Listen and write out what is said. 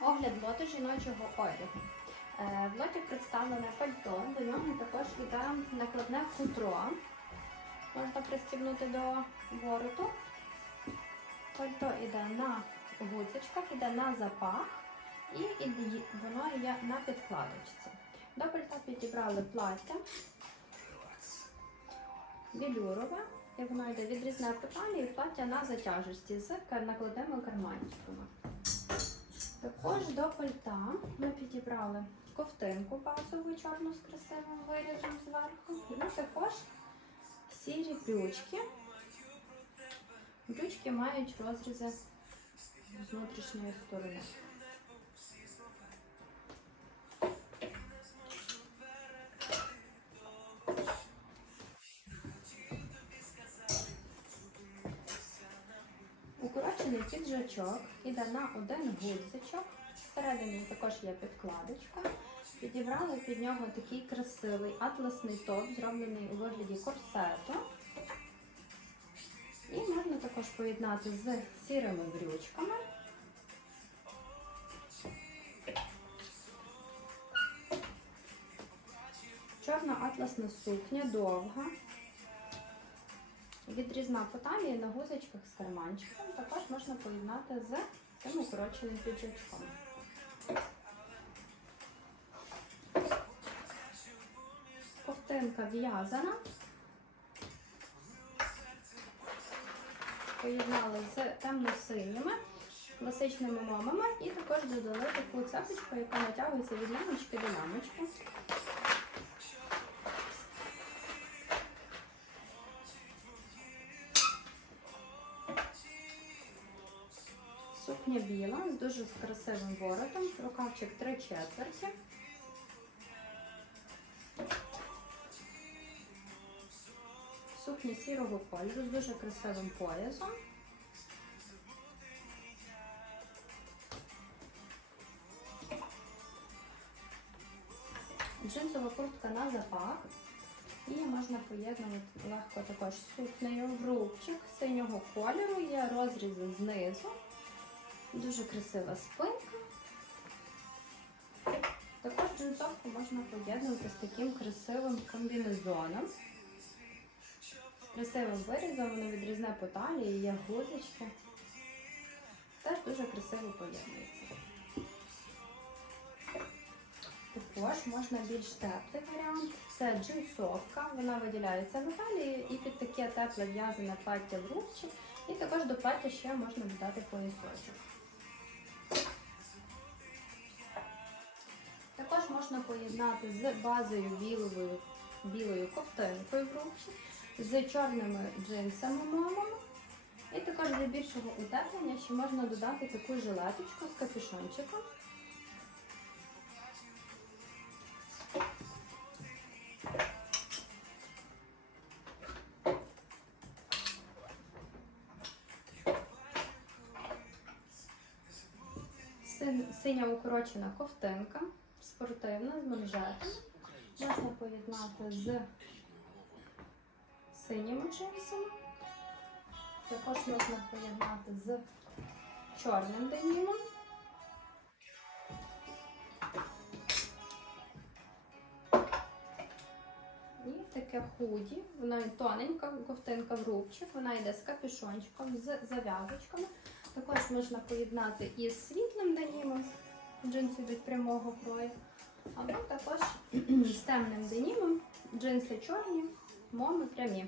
Огляд лоту жіночого одягу. Е, В лоті представлене пальто, до нього також йде накладне хутро. Можна пристібнути до вороту. Пальто йде на гудзичках, йде на запах і іде- воно є на підкладочці. До пальта підібрали плаття білюрове, і воно йде відрізне питання і плаття на затяжості з накладними карманчиками. Також до пальта ми підібрали ковтинку базову чорну з красивим вирізом зверху. І також сірі брючки. Брючки мають розрізи з внутрішньої сторони. Укорочений піджачок іде на один гудзичок. Всередині також є підкладочка. Підібрали під нього такий красивий атласний топ, зроблений у вигляді корсету. І можна також поєднати з сірими брючками. Чорна атласна сукня довга. Відрізна по на гузочках з карманчиком. Також можна поєднати з цим укороченим піджачком. Ковтинка в'язана. Поєднали з темно-синіми класичними момами і також додали таку цепочку, яка натягується від лямочки до лямочки. Сукня біла з дуже красивим воротом, рукавчик 3 четверті. Сукня сірого кольору з дуже красивим поясом. Джинсова куртка на запах. І можна поєднувати легко також сукнею в рубчик синього кольору, є розрізи знизу. Дуже красива спинка. Також джинсовку можна поєднувати з таким красивим комбінезоном. Красивим вирізом, воно відрізне по талії, є гудзички. Теж дуже красиво поєднується. Також можна більш теплий варіант. Це джинсовка, вона виділяється в талії і під таке тепле в'язане плаття в рубчик. І також до плаття ще можна додати поясочок. Можна поєднати з базою білою, білою ковтинкою в рубчик, з чорними джинсами мамами. І також для більшого утеплення ще можна додати таку жилеточку з капюшончиком. Синя укорочена ковтинка, спортивна з манжетом. Можна поєднати з синіми джинсами. Також можна поєднати з чорним денімом. І таке худі, вона тоненька, ковтинка в рубчик, вона йде з капюшончиком, з зав'язочками. Також можна поєднати із світлим денімом, джинси від прямого крою, або також з темним денімом, джинси чорні, моми прямі.